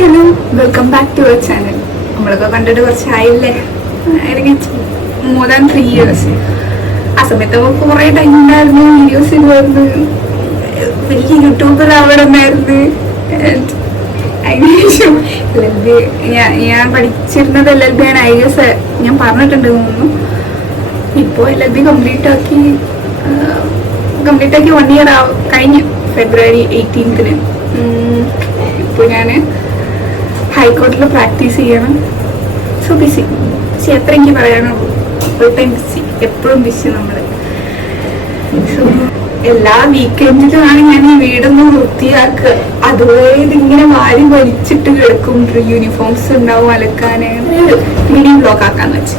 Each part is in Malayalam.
Hello, welcome back to our channel. നമ്മളൊക്കെ കണ്ടിട്ട് കുറച്ചായില്ലേ, മോർ ദാൻ 3 years. ആ സമയത്ത് നമുക്ക് കുറേ ടൈം ഉണ്ടായിരുന്നു, വീഡിയോസ് ഇടുമായിരുന്നു, വലിയ യൂട്യൂബർ അവിടെ ഉണ്ടായിരുന്നു. അതിനുശേഷം ഞാൻ പഠിച്ചിരുന്നത് LLB ആണ്. IAS ഞാൻ പറഞ്ഞിട്ടുണ്ട് തോന്നുന്നു. ഇപ്പോൾ LLB കംപ്ലീറ്റ് ആക്കി 1 year കഴിഞ്ഞു, February 18th. ഇപ്പോൾ ഞാൻ ഹൈക്കോർട്ടിൽ പ്രാക്ടീസ് ചെയ്യണം. സോ ബിസി എത്ര എനിക്ക് പറയാനുള്ളൂ. ഫുൾ ടൈം ബിസി, എപ്പോഴും ബിസി നമ്മൾ. സോ എല്ലാ വീക്കെൻഡിലുമാണ് ഞാൻ ഈ വീടൊന്ന് വൃത്തിയാക്കുക. അതുപോലെ ഇതിങ്ങനെ വാരി വലിച്ചിട്ട് കിടക്കും. യൂണിഫോംസ് ഉണ്ടാവും അലക്കാൻ. മിനി ബ്ലോഗ് ആക്കാന്ന് വെച്ച്.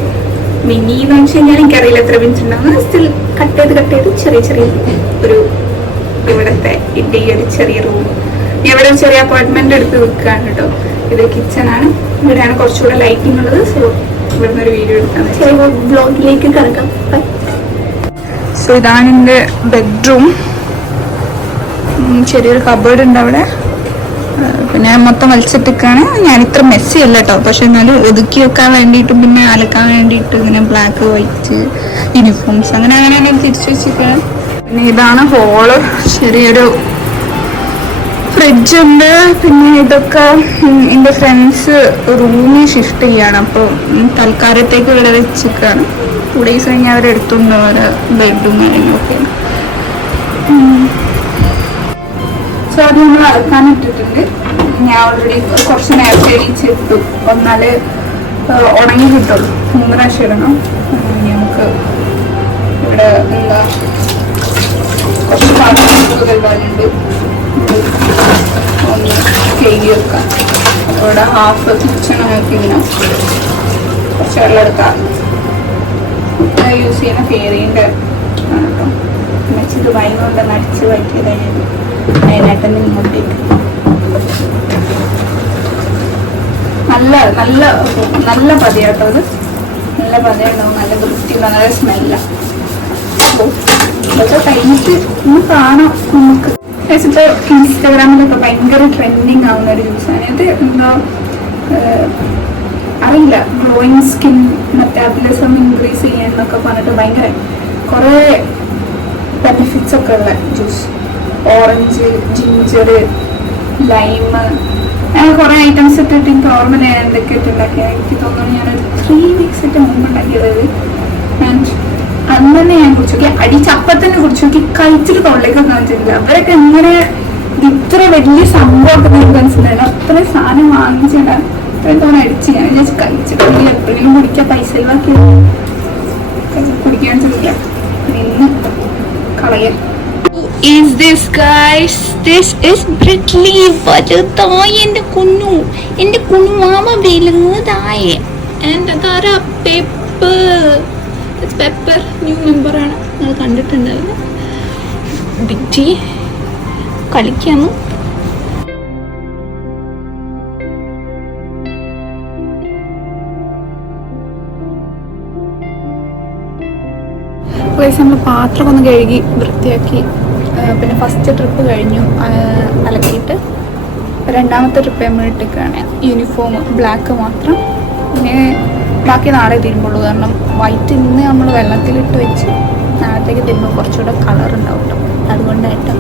മിനി എന്ന് വെച്ച് കഴിഞ്ഞാൽ എനിക്കറിയില്ല എത്ര മിനിറ്റ് ഉണ്ടാവും. സ്റ്റിൽ കട്ട് ചെയ്ത് ചെറിയ ഒരു ഇവിടത്തെ ഈ ഒരു ചെറിയ റൂം. ഇവിടെ ഒരു ചെറിയ അപ്പാർട്ട്മെന്റ് എടുത്ത് വെക്കുകയാണ് കേട്ടോ. ഇത് കിച്ചണാണ്. ഇവിടെയാണ് കുറച്ചുകൂടെ ലൈറ്റിംഗ് ഉള്ളത്. സോ ഇവിടുന്ന് ഒരു വീഡിയോ എടുക്കാന്ന് ചെറിയ ബ്ലോഗിലേക്ക് കിടക്കാം. സോ ഇതാണ് എൻ്റെ ബെഡ്റൂം. ചെറിയൊരു കബേർഡ് ഉണ്ട് അവിടെ. പിന്നെ മൊത്തം വലിച്ചിട്ടൊക്കെയാണ്. ഞാൻ ഇത്ര മെസ്സി അല്ല കേട്ടോ, പക്ഷെ എന്നാലും ഒതുക്കി വെക്കാൻ വേണ്ടിയിട്ടും പിന്നെ അലക്കാൻ വേണ്ടിയിട്ട് ഇങ്ങനെ ബ്ലാക്ക് വൈറ്റ് യൂണിഫോംസ് അങ്ങനെ തിരിച്ചു വെച്ചിരിക്കുകയാണ്. പിന്നെ ഇതാണ് ഹോള്. ചെറിയൊരു ഫ്രിഡ്ജ് ഉണ്ട്. പിന്നെ ഇതൊക്കെ എൻ്റെ ഫ്രണ്ട്സ് റൂമിൽ ഷിഫ്റ്റ് ചെയ്യാണ്. അപ്പോൾ തൽക്കാലത്തേക്ക് ഇവിടെ വെച്ചിരിക്കുകയാണ്. 2 days കഴിഞ്ഞാൽ അവരെടുത്തുകൊണ്ട് അവരെ ബെഡും കാര്യങ്ങളൊക്കെയാണ്. സോ അത് നമ്മൾ അലക്കാനിട്ടിട്ടുണ്ട്. ഞാൻ ഓൾറെഡി കുറച്ച് നേരത്തെ എണീച്ചിട്ടു. ഒന്നാല് ഉണങ്ങി കിട്ടുള്ളൂ. 3 പ്രാവശ്യം ഇടണം. നമുക്ക് ഇവിടെ എന്താ കുറച്ച് പാത്രങ്ങളൊക്കെ കഴുകാനുണ്ട്. ഒന്ന് കഴുകി വെക്കാം. ഇവിടെ ഹാഫ് കിച്ചൺ നോക്കി ഇങ്ങനെ കുറച്ച് വെള്ളം എടുക്കാം. യൂസ് ചെയ്യുന്ന ഫെയറിൻ്റെ ആണ് കേട്ടോ. വെച്ചിട്ട് വൈകുന്നേരം നടിച്ച് വയ്ക്കുക കഴിഞ്ഞാൽ അതിനായിട്ടന്നെ ഇങ്ങോട്ടേക്ക് നല്ല പതയാട്ടോ. അത് നല്ല പതയുണ്ടാവും. നല്ല വൃത്തി, നല്ല സ്മെല്ല. ഇതൊക്കെ കഴിഞ്ഞിട്ട് ഒന്ന് കാണാം നമുക്ക്. ഇപ്പോൾ ഇൻസ്റ്റാഗ്രാമിലൊക്കെ ഭയങ്കര ട്രെൻഡിങ് ആവുന്ന ഒരു ജ്യൂസാണ് ഇത്. എന്താ അറിയില്ല, ഗ്ലോയിങ് സ്കിൻ, മെറ്റാബോളിസം ഇൻക്രീസ് ചെയ്യാന്നൊക്കെ പറഞ്ഞിട്ട് ഭയങ്കര കുറേ ബെനിഫിറ്റ്സ് ഒക്കെ ഉള്ള ജ്യൂസ്. ഓറഞ്ച്, ജിഞ്ചർ, ലൈം, അങ്ങനെ കുറേ ഐറ്റംസ് ഇട്ടിട്ട് എനിക്ക് ഓർമ്മ ഞാൻ എന്തൊക്കെ ഇട്ടുണ്ടാക്കിയത്. എനിക്ക് തോന്നുന്നു ഞാനൊരു 3 weeks മുമ്പ് ഉണ്ടാക്കിയത്. ആൻഡ് അന്ന് തന്നെ ഞാൻ കുടിച്ചു നോക്കി. അടിച്ചപ്പത്തന്നെ കുടിച്ചു നോക്കി. കഴിച്ചിട്ട് തൊള്ളേക്കൊക്കെ കാണിച്ചിട്ടില്ല. അവരൊക്കെ എങ്ങനെ ഇത്ര വലിയ സംഭവമൊക്കെ എനിക്ക് മനസ്സിലായില്ല. അത്രയും സാധനം വാങ്ങിച്ചിടാൻ അത്രയും തോന്നെ അടിച്ച് ഞാൻ വിചാരിച്ച് കഴിച്ചിട്ടില്ല. എപ്പോഴെങ്കിലും കുടിക്കാൻ പൈസ ചെലവാക്കി കുടിക്കാൻ ചോദിക്കാം. നിന്ന് കളയാൻ. Is this guys? This is Brittley. വലുതായി എൻ്റെ കുഞ്ഞു മാമ വലുതായി. And അതാരാ പെപ്പർ ന്യൂ മെമ്പറാണ്. അത് കണ്ടിട്ടുണ്ടാവില്ല. ബിറ്റി കളിക്കാന്ന്. നമ്മൾ പാത്രമൊക്കെ ഒന്ന് കഴുകി വൃത്തിയാക്കി. പിന്നെ ഫസ്റ്റ് ട്രിപ്പ് കഴിഞ്ഞു അലക്കിയിട്ട്. 2ാമത്തെ ട്രിപ്പ് നമ്മൾ ഇട്ടിക്കാണ്. യൂണിഫോം ബ്ലാക്ക് മാത്രം. പിന്നെ ബാക്കി നാളെ തിരുമ്പുള്ളൂ. കാരണം വൈറ്റ് ഇന്ന് നമ്മൾ വെള്ളത്തിലിട്ട് വെച്ച് നാളത്തേക്ക് തിരുമ്പോൾ കുറച്ചുകൂടെ കളർ ഉണ്ടാവും കേട്ടോ. അതുകൊണ്ടായിട്ട്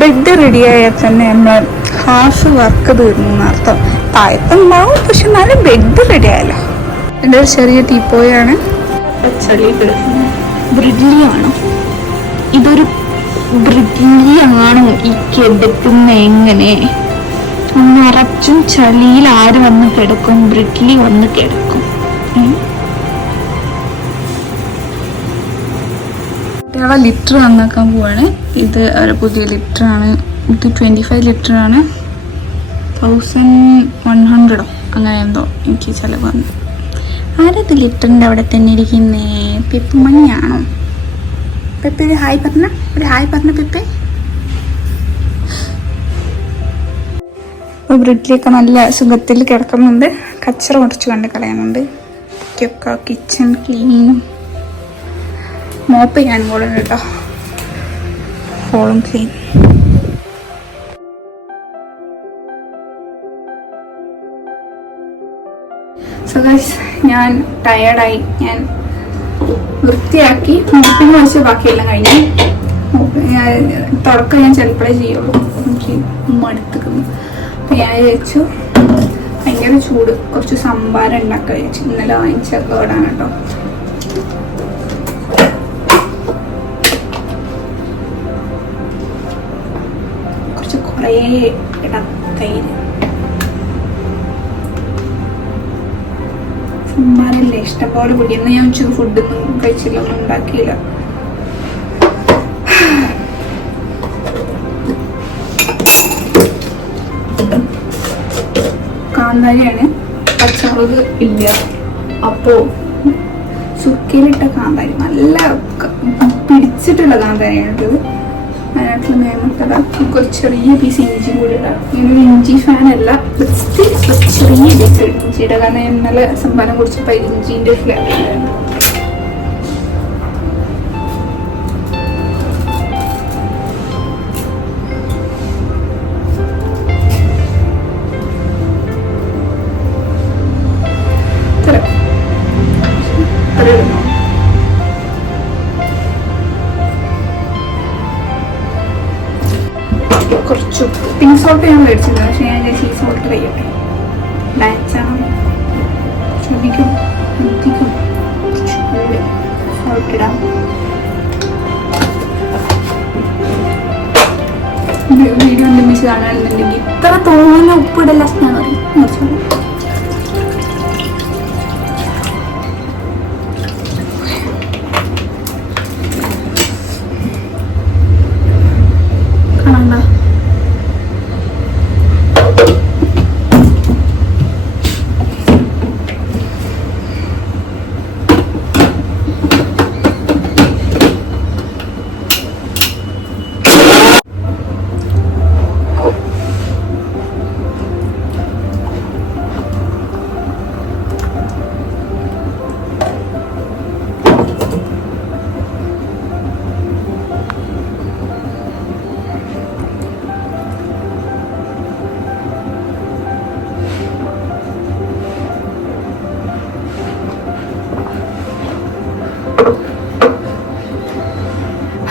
ബെഡ് റെഡിയായാൽ തന്നെ നമ്മൾ ഹാഫ് വർക്ക് തീർന്നു എന്നർത്ഥം. താഴത്തുണ്ടാവും, പക്ഷെ എന്നാലും ബെഡ് റെഡി ആയല്ലോ. എൻ്റെ ഒരു ചെറിയ ടീപ്പോയാണ്. ചളി കിടക്കുന്നത് ബ്രിഡ്ലി ആണോ? ഇതൊരു ബ്രിഡ്ലി ആണോ ഈ കിടക്കുന്ന? എങ്ങനെ നിറച്ചും ചളിയിൽ ആര് വന്ന് കിടക്കും? ബ്രിഡ്ലി വന്ന് കിടക്കും. കുട്ടികളെ ലിറ്റർ നന്നാക്കാൻ പോവാണ്. ഇത് ഒരു പുതിയ ലിറ്ററാണ്. ഇത് 25 ലിറ്ററാണ്. 1100 അങ്ങനെ എന്തോ എനിക്ക് ചിലവ് വന്നു. ആരത് ലിറ്ററിൻ്റെ അവിടെ തന്നെ ഇരിക്കുന്നേ? പെപ്പ് മണിയാണോ? പെപ്പ ഒരു ഹായ് പറഞ്ഞ പെപ്പെ. ബ്രിഡ്ലിയൊക്കെ നല്ല സുഖത്തിൽ കിടക്കുന്നുണ്ട്. കച്ചറ മുറിച്ച് കണ്ട് കളയുന്നുണ്ട്. ബാക്കിയൊക്കെ കിച്ചൺ ക്ലീനും മോപ്പ് ചെയ്യാനും കൂടെ ഉണ്ട് കേട്ടോ. ഹോളും ക്ലീൻ. സോ ഗൈസ്, ഞാൻ ടയേർഡായി. ഞാൻ വൃത്തിയാക്കി മോപ്പിന് വെച്ച് ബാക്കിയെല്ലാം കഴിഞ്ഞു. തുടക്കം ഞാൻ ചിലപ്പോഴേ ചെയ്യുള്ളൂ, എനിക്ക് മടുത്തിക്കുന്നു. അപ്പം ഞാൻ വിചാരിച്ചു ഭയങ്കര ചൂട്, കുറച്ച് സംഭാരം ഉണ്ടാക്കാൻ വിചാരിച്ചു. ഇന്നലെ വാങ്ങിച്ച കേടാണ് കേട്ടോ. കുറച്ച് കുറേ ഇടാം തൈര്. സംഭാരല്ലേ ഇഷ്ടംപോലെ പൊടി. ഇന്ന് ഞാൻ ഉച്ചക്ക് ഫുഡൊന്നും കഴിച്ചില്ല, ഒന്നും ഉണ്ടാക്കിയില്ല. കാന്താരിയാണ്, പച്ചമുളക് ഇല്ല. അപ്പോൾ സുക്കയിലിട്ട കാന്താരി, നല്ല പിടിച്ചിട്ടുള്ള കാന്താരിയാണ് ഇട്ടത്. അതിനായിട്ടുള്ള നിയമത്തട കുറച്ച് ചെറിയ പീസ് ഇഞ്ചി കൂടി ഇടാം. ഇങ്ങനെ ഇഞ്ചി ഫാനല്ല, ചെറിയ പീസ് ഇഞ്ചിയുടെ. കാരണം ഇന്നലെ സംഭാരം കുടിച്ചപ്പോൾ ഇഞ്ചിൻ്റെ ഫ്ലേവർ. കുറച്ച് പിങ്ക് സോൾട്ട് ഞാൻ മേടിച്ചിട്ടുണ്ട്, പക്ഷേ ഞാൻ സീ സോൾട്ട് കഴിയട്ടെ. ഡാൻസാണ് ശ്രദ്ധിക്കും, അധികം സോൾട്ട് ഇടാം. വീഡിയോ നിർമ്മിച്ച് കാണാനുണ്ടെങ്കിൽ ഇത്ര തോന്നുന്ന ഉപ്പിടല്ല ഞാൻ പറയും.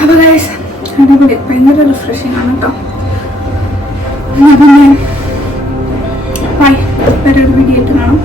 അപ്പോൾ ഗൈസ്, അടിപൊളി, ഭയങ്കര റിഫ്രഷിംഗ് ആണ് കേട്ടോ. പിന്നെ ബൈ, വേറെ ഒരു വീഡിയോ ആയിട്ട് കാണാം.